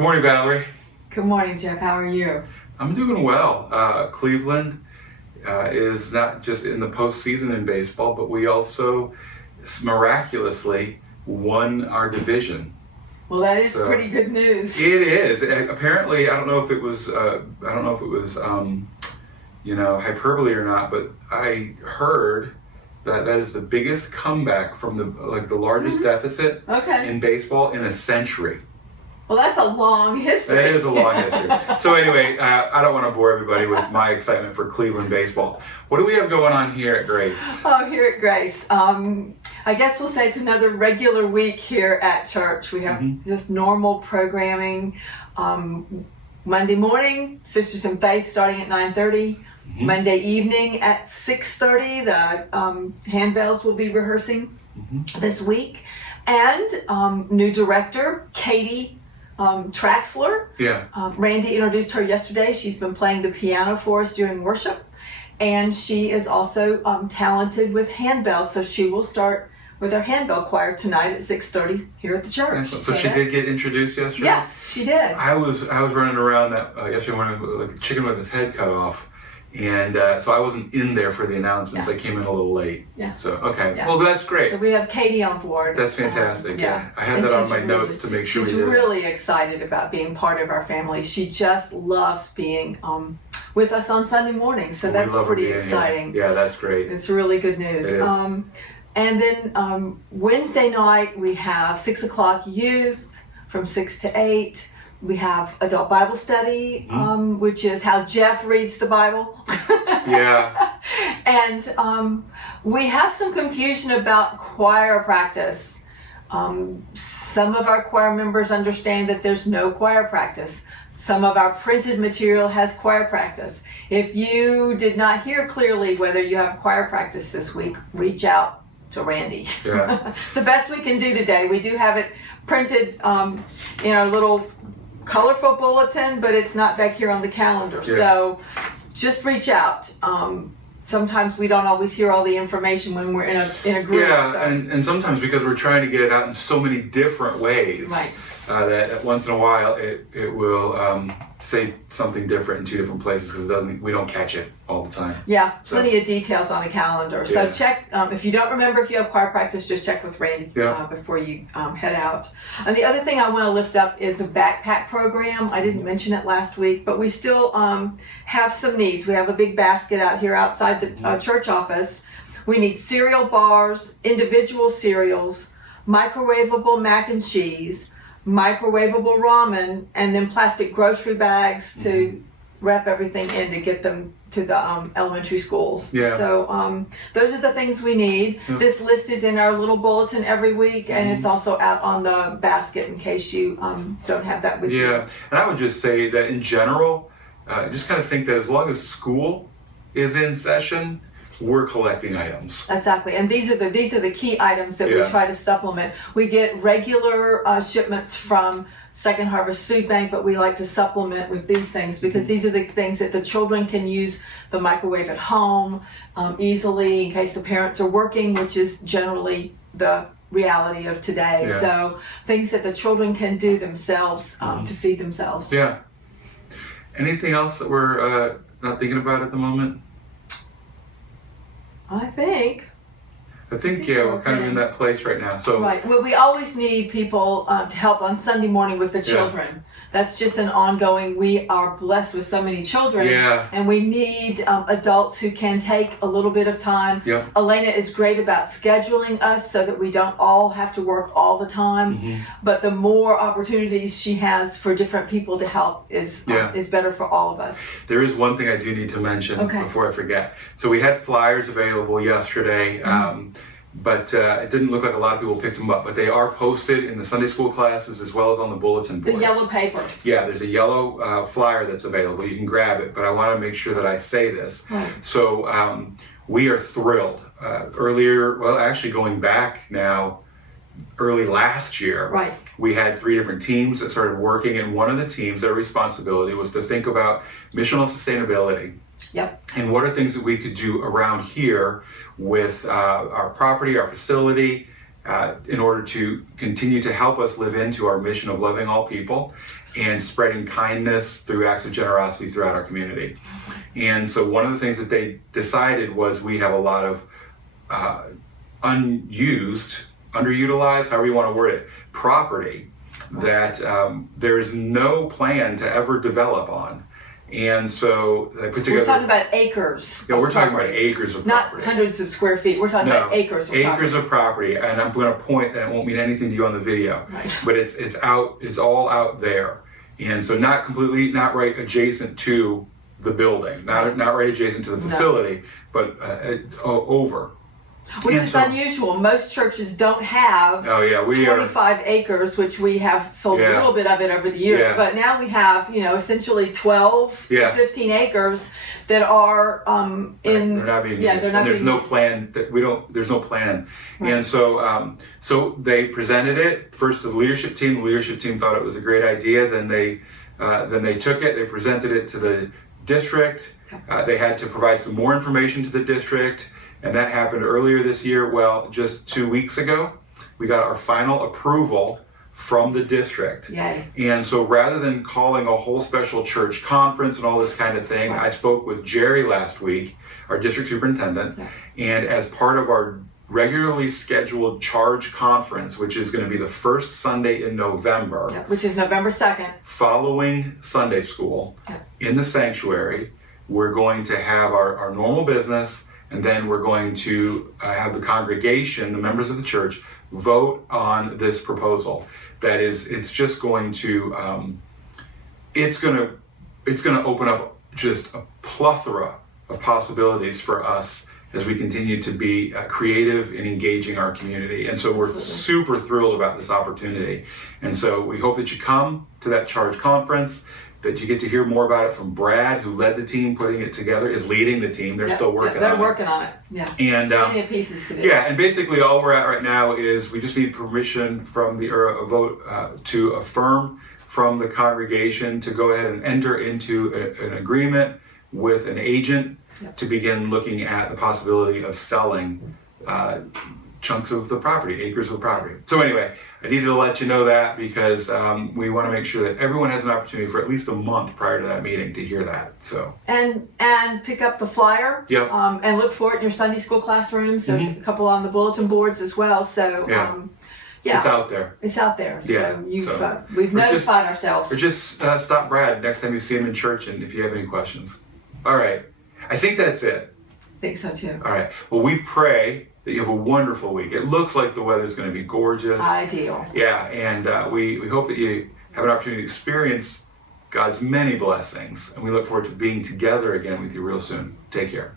Good morning, Valerie. Good morning, Jeff. How are you? I'm doing well. Cleveland is not just in the postseason in baseball, but we also miraculously won our division. Well, that is pretty good news. It is. Apparently, I don't know if it was hyperbole or not, but I heard that is the biggest comeback from the largest deficit in baseball in a century. Well, that's a long history. It is a long history. So anyway, I don't want to bore everybody with my excitement for Cleveland baseball. What do we have going on here at Grace? Oh, here at Grace. I guess we'll say it's another regular week here at church. We have just normal programming. Monday morning, Sisters in Faith starting at 9:30. Monday evening at 6:30, the handbells will be rehearsing this week. And new director, Katie Traxler. Yeah. Randy introduced her yesterday. She's been playing the piano for us during worship. And she is also talented with handbells, so she will start with our handbell choir tonight at 6:30 here at the church. So she did get introduced yesterday? Yes, she did. I was running around yesterday morning like a chicken with his head cut off. And so I wasn't in there for the announcements. I came in a little late. Yeah. So, okay. Yeah. Well, that's great. So we have Katie on board. That's fantastic. I had that on my notes to make sure we did. She's really excited about being part of our family. She just loves being with us on Sunday morning. So that's pretty exciting. Yeah, that's great. It's really good news. It is. And then Wednesday night we have 6 o'clock youth from 6 to 8. We have adult Bible study, which is how Jeff reads the Bible. Yeah. And we have some confusion about choir practice. Some of our choir members understand that there's no choir practice. Some of our printed material has choir practice. If you did not hear clearly whether you have choir practice this week, reach out to Randy. Yeah. It's the best we can do today. We do have it printed in our little colorful bulletin, but it's not back here on the calendar. Yeah. So just reach out. Sometimes we don't always hear all the information when we're in a group. Yeah, so. and sometimes because we're trying to get it out in so many different ways, Right. That once in a while it will say something different in two different places because we don't catch it all the time. Yeah, plenty of details on the calendar. So Yeah. check, if you don't remember if you have choir practice, just check with Randy before you head out. And the other thing I want to lift up is a backpack program. I didn't mention it last week, but we still have some needs. We have a big basket out here outside the church office. We need cereal bars, individual cereals, microwavable mac and cheese, microwavable ramen, and then plastic grocery bags to wrap everything in to get them to the elementary schools. Yeah. So those are the things we need. This list is in our little bulletin every week, and it's also out on the basket in case you don't have that with you. Yeah, and I would just say that in general, just kind of think that as long as school is in session, we're collecting items. Exactly, and these are the key items that we try to supplement. We get regular shipments from Second Harvest Food Bank, but we like to supplement with these things because these are the things that the children can use the microwave at home easily in case the parents are working, which is generally the reality of today. Yeah. So things that the children can do themselves to feed themselves. Yeah. Anything else that we're not thinking about at the moment? I think we're kind of in that place right now. So right. Well, we always need people to help on Sunday morning with the children. That's just an ongoing. We are blessed with so many children, and we need adults who can take a little bit of time. Yep. Elena is great about scheduling us so that we don't all have to work all the time. But the more opportunities she has for different people to help is better for all of us. There is one thing I do need to mention before I forget. So we had flyers available yesterday. But it didn't look like a lot of people picked them up. But they are posted in the Sunday school classes as well as on the bulletin boards. The yellow paper. Yeah, there's a yellow flyer that's available. You can grab it, but I want to make sure that I say this. Right. So we are thrilled. Actually going back now, early last year, we had 3 different teams that started working, and one of the teams, their responsibility was to think about missional sustainability. Yep. And what are things that we could do around here with our property, our facility, in order to continue to help us live into our mission of loving all people and spreading kindness through acts of generosity throughout our community. And so one of the things that they decided was we have a lot of underutilized, however you want to word it, property that there is no plan to ever develop on. And so they put together... We're talking about acres. Yeah, we're talking about acres of property. Not hundreds of square feet. We're talking about acres of property. Acres of property. And I'm going to point, and it won't mean anything to you on the video, right. But it's all out there. And so not right adjacent to the building, not right adjacent to the facility, but over. Which is unusual. Most churches don't have 25 acres, which we have sold a little bit of it over the years. Yeah. But now we have, essentially 12 to 15 acres that are in. They're not being used. There's no plan There's no plan. Right. And so they presented it first to the leadership team. The leadership team thought it was a great idea. Then they took it. They presented it to the district. They had to provide some more information to the district. And that happened earlier this year. Well, just 2 weeks ago, we got our final approval from the district. Yay. And so rather than calling a whole special church conference and all this kind of thing, I spoke with Jerry last week, our district superintendent, and as part of our regularly scheduled charge conference, which is going to be the first Sunday in November. Which is November 2nd. Following Sunday school in the sanctuary, we're going to have our normal business. And then we're going to have the congregation, the members of the church, vote on this proposal. That is, it's just going to, it's going to open up just a plethora of possibilities for us as we continue to be creative in engaging our community. And so we're super thrilled about this opportunity. And so we hope that you come to that charge conference, that you get to hear more about it from Brad, who led the team putting it together, is leading the team. They're still working on it. They're working on it, And plenty of pieces to do. Yeah, and basically all we're at right now is we just need permission from a vote to affirm from the congregation to go ahead and enter into an agreement with an agent to begin looking at the possibility of selling chunks of the property, acres of property. So anyway, I needed to let you know that because we want to make sure that everyone has an opportunity for at least a month prior to that meeting to hear that. So and pick up the flyer. Yep. And look for it in your Sunday school classrooms. There's a couple on the bulletin boards as well. So it's out there. It's out there. Yeah. So we've notified ourselves. Or just stop Brad next time you see him in church, and if you have any questions. All right. I think that's it. I think so too. All right. Well, we pray that you have a wonderful week. It looks like the weather's going to be gorgeous. Ideal. Yeah, and we hope that you have an opportunity to experience God's many blessings. And we look forward to being together again with you real soon. Take care.